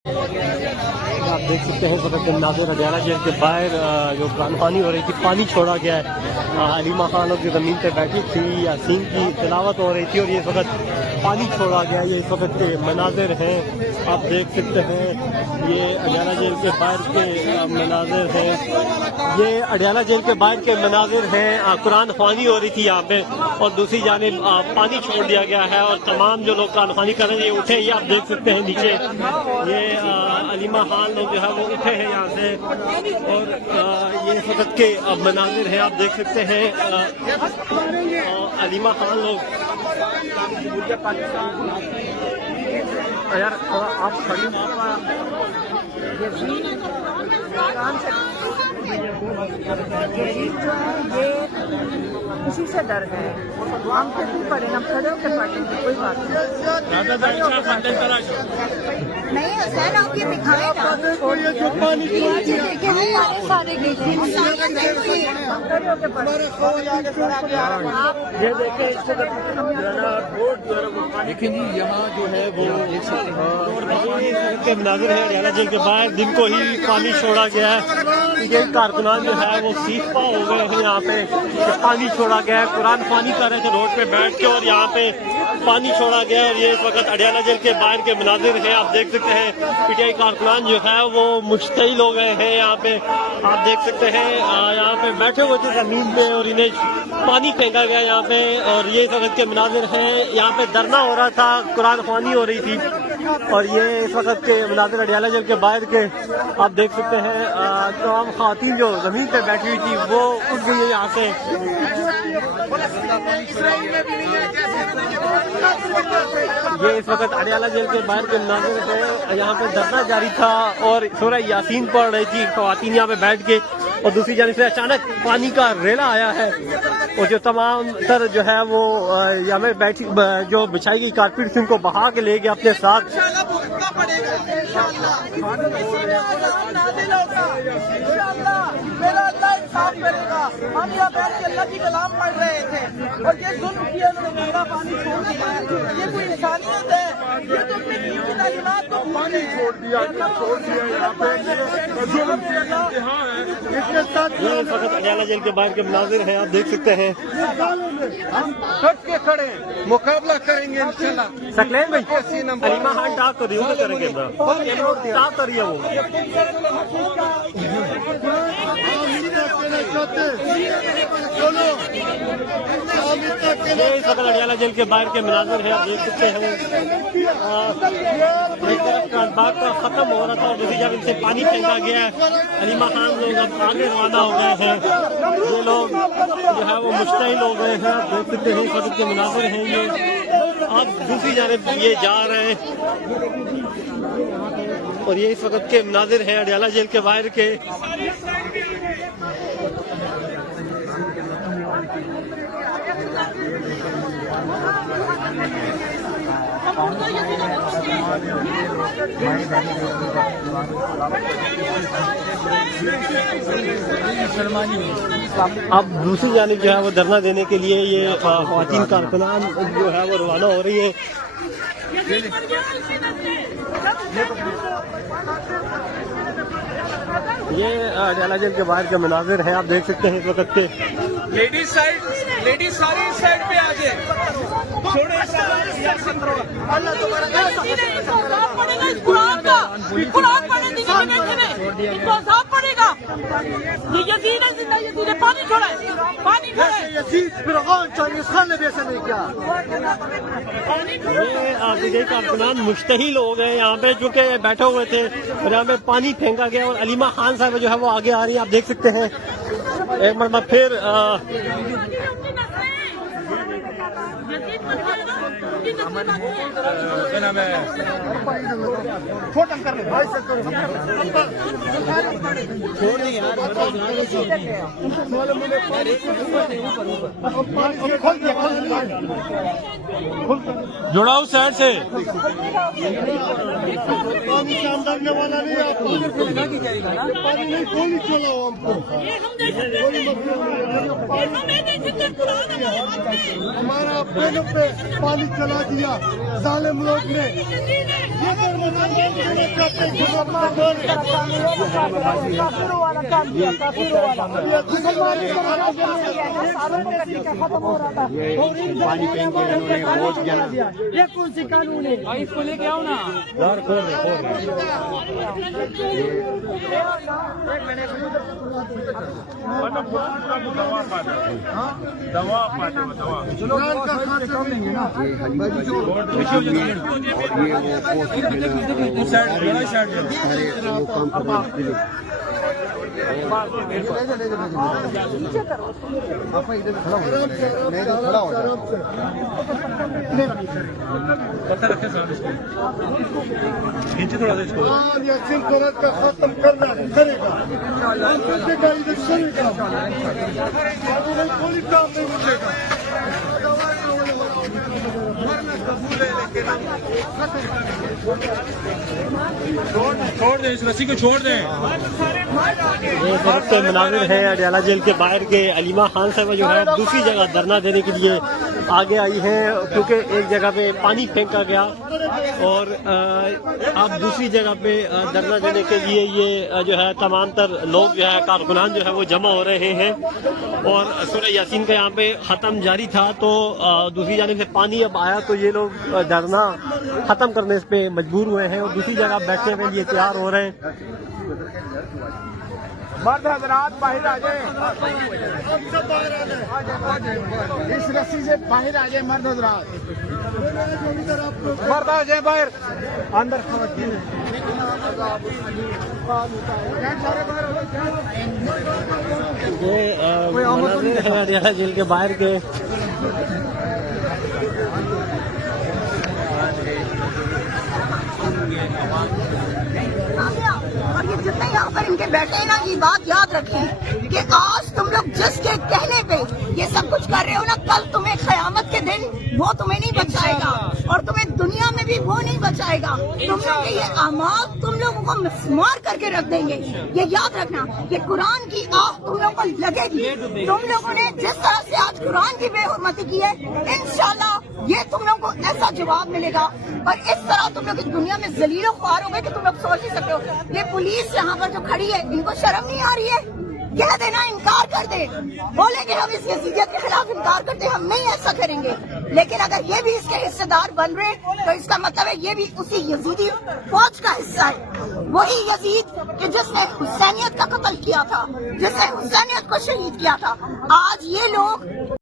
आप देख सकते हैं नाज़िर अडियाला जेल के बाहर जो पानी हो रही थी, पानी छोड़ा गया है। अलीमा खान लोग जो ज़मीन पे बैठी थी, यासीन की तिलावत हो रही थी और ये इस वक्त पानी छोड़ा गया। ये इस वक्त के मनाजिर हैं, आप देख सकते हैं। ये अडियाला जेल के बाहर के मनाजिर हैं, ये अडियाला जेल के बाहर के मनाजिर हैं। कुरान ख्वानी हो रही थी यहाँ पे और दूसरी जानिब पानी छोड़ दिया गया है और तमाम जो लोग कुरान ख्वानी कर रहे हैं ये उठे, ये आप देख सकते हैं नीचे। ये अलीमा खान लोग जो है वो उठे हैं यहाँ से और ये इस वक्त के मनाजिर हैं, आप देख सकते हैं। अलीमा खान लोग यार आप खड़ी किसी से डर गए, हम फिर भी पढ़े, हम खड़े होकर पढ़ेंगे, कोई बात नहीं। हुसैन आप ये दिखाए ना, सारे देखें जी, यहाँ जो है वो नाज़िर है अडियाला जेल के बाहर। दिन को ही पानी छोड़ा गया है, ये कारकुनान जो है वो सीखपा हो गए हैं यहाँ पे। पानी छोड़ा गया है, कुरान पानी कर रहे थे रोड पे बैठ के और यहाँ पे पानी छोड़ा गया है। और ये इस वक्त अडियाला जेल के बाहर के मनाजिर हैं, आप देख सकते हैं। पीटीआई कारकुनान जो है वो मुश्तइल हो गए हैं यहाँ पे, आप देख सकते हैं। यहाँ पे बैठे हुए थे जमीन पे और इन्हें पानी फेंका गया यहाँ पे। और ये इस वक्त के मनाजिर हैं, यहाँ पे धरना हो रहा था, कुरान ख्वानी हो रही थी और ये इस वक्त के मनाजिर अडियाला जेल के बाहर के आप देख सकते हैं। तमाम खातून जो जमीन पे बैठी हुई थी वो उठ गई है यहाँ से। ये इस वक्त अडियाला जेल के बाहर के मनाजिर है, यहाँ पे धरना जारी था और सूरह यासीन पढ़ रही थी खातून यहाँ पे बैठ के। और दूसरी जानिब से अचानक पानी का रेला आया है और जो तमाम तर जो है वो यहाँ पे बैठी जो बिछाई गई कारपेट थी उनको बहा के ले गए अपने साथ। हम यहाँ बैठ के अल्लाह की कलाम पढ़ रहे थे और ये जुल्म किया उन्होंने, गंदा पानी छोड़ दिया। ये कोई इंसानियत है? ये तो अपने दीन की तालीमात को पानी छोड़ दिया यहाँ पे। इसके साथ ये इस वक्त अडियाला जेल के बाहर के मनाजिर हैं, आप देख सकते हैं। हम कट के खड़े मुकाबला करेंगे इंशाल्लाह। सकलैन भाई अलीमा खान टाक तो रिव्यू करेंगे टाक तो रही है वो। ये इस वक्त अडियाला जेल के बाहर के मनाजिर हैं, आप देख सकते हैं। एक तरफ बाग का खत्म हो रहा था और दूसरी जगह इनसे पानी फेंका गया है। अलीमा खान लोग अब आगे रवाना हो गए हैं, ये लोग जो है वो मुश्तइल हो गए हैं, आप देख सकते हैं। इस वक्त के मनाजिर हैं ये, अब दूसरी जानिब ये जा रहे हैं और ये इस वक्त के मनाजिर हैं अडियाला जेल के बाहर के। अब दूसरी जानिब जो है वो धरना देने के लिए ये ख़वातीन कारकुनान जो है वो रवाना हो रही है। ये अडियाला जेल के बाहर के मनाजिर हैं, आप देख सकते हैं। इस वक्त के लेडीज सारी साइड पे आ जाए, पानी छोड़ा पानी ये कारकुनान मुश्तहिल हो गए यहाँ पे, चूँकि बैठे हुए थे और यहाँ पे पानी फेंका गया और अलीमा खान साहब जो है वो आगे आ रही है, आप देख सकते हैं। एक मरतबा फिर जुड़ाओ साइड से पानी से हम डरने वाला नहीं, आपको पानी नहीं कोई चलाओ हमको। हमारा पेड़ पे पानी चला दिया जालिम लोग ने। काफिरों वाला काम किया, काफिरों वाला मुसलमानों को सालों को कभी का खत्म हो रहा था और पानी ये कौन सी कानून है? इसको लेके आओ ना। थोड़ा सा इसको का खत्म करना करेगा, कोई काम नहीं मिलेगा। छोड़ दे, इस रस्सी को छोड़ दे। ये वक्त मनाजिर है अडयाला जेल के बाहर के। अलीमा खान साहब जो है दूसरी जगह धरना देने के लिए आगे आई है, क्योंकि एक जगह पे पानी फेंका गया और अब दूसरी जगह पे धरना देने के लिए ये जो है तमाम तर लोग जो है कारकुनान जो है वो जमा हो रहे हैं। और सूरह यासीन का यहाँ पे ख़त्म जारी था, तो दूसरी जानिब से पानी अब आया तो ये लोग धरना ख़त्म करने पे मजबूर हुए हैं और दूसरी जगह बैठने के लिए तैयार हो रहे हैं। मर्द हजरात बाहर आ जाए, इस रस्सी से बाहर आ जाए। मर्द हजरात मर्द आ जाए बाहर, अंदर ये मनाजिर है अडयाला जेल के बाहर के। और ये जितने यहाँ पर इनके बैठे हैं ना, ये बात याद रखें कि आज तुम लोग जिसके कहने पे ये सब कुछ कर रहे हो ना, कल तुम्हें क़यामत के दिन वो तुम्हें नहीं बचाएगा और तुम्हें दुनिया में भी वो नहीं बचाएगा। तुम लोग के ये अमाल तुम लोगों को मिस्मार करके रख देंगे। ये याद रखना, ये कुरान की आह तुम लोगों को लगेगी। तुम लोगों ने जिस तरह से आज कुरान की बेहुरमती की है, इंशाल्लाह ये तुम लोगों को ऐसा जवाब मिलेगा। और इस तरह तुम लोग इस दुनिया में जलीलो ख्वार हो गए कि तुम लोग सोच नहीं सकते हो। ये पुलिस यहाँ पर जो खड़ी है, इनको शर्म नहीं आ रही है? कह देना, इनकार कर दे, बोले कि हम इस यजीदियत के खिलाफ इनकार करते, हम नहीं ऐसा करेंगे। लेकिन अगर ये भी इसके हिस्सेदार बन रहे तो इसका मतलब है ये भी उसी यजीदी फौज का हिस्सा है। वही यजीद कि जिसने हुसैनियत का कत्ल किया था, जिसने हुसैनियत को शहीद किया था। आज ये लोग